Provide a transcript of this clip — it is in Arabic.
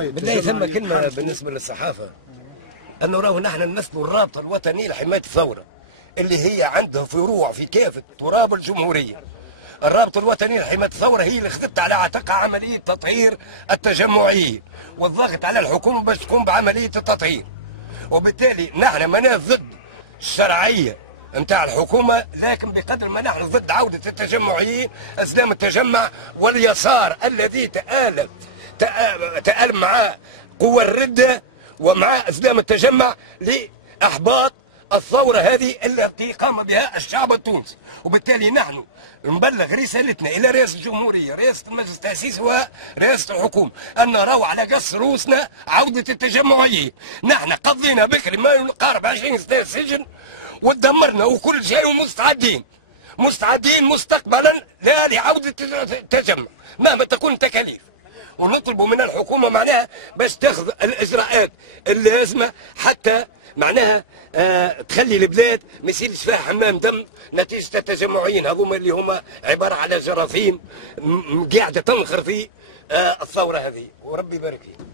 بالله ثم كلمه بالنسبه للصحافه، انه راهو نحن نمثلوا الرابطه الوطنيه لحمايه الثوره اللي هي عندها فروع في كافه تراب الجمهوريه. الرابطه الوطنيه لحمايه الثوره هي اللي خذت على عاتقها عمليه تطهير التجمعيه والضغط على الحكومه باش تقوم بعمليه التطهير، وبالتالي نحن ماناش ضد الشرعيه نتاع الحكومه، لكن بقدر ما نحن ضد عوده التجمعيين اسلام التجمع واليسار الذي تآلم مع قوى الرده ومع اسلام التجمع لاحباط الثوره هذه التي قام بها الشعب التونسي. وبالتالي نحن نبلغ رسالتنا الى رئاسه الجمهوريه، رئاسه المجلس التاسيسي ورئاسه الحكومه ان نراو على قص روسنا عوده التجمعيه. نحن قضينا بكري ما يقارب 20 سنه سجن ودمرنا وكل شيء، ومستعدين مستقبلا لا لعوده التجمع مهما تكون التكاليف. ونطلب من الحكومه معناها باش تاخذ الاجراءات اللازمه حتى معناها تخلي البلاد ما يصيرش فيها حمام دم نتيجه التجمعيين هذوما اللي هما عباره على جراثيم قاعده تنخر في الثوره هذه، وربي يبارك فيك.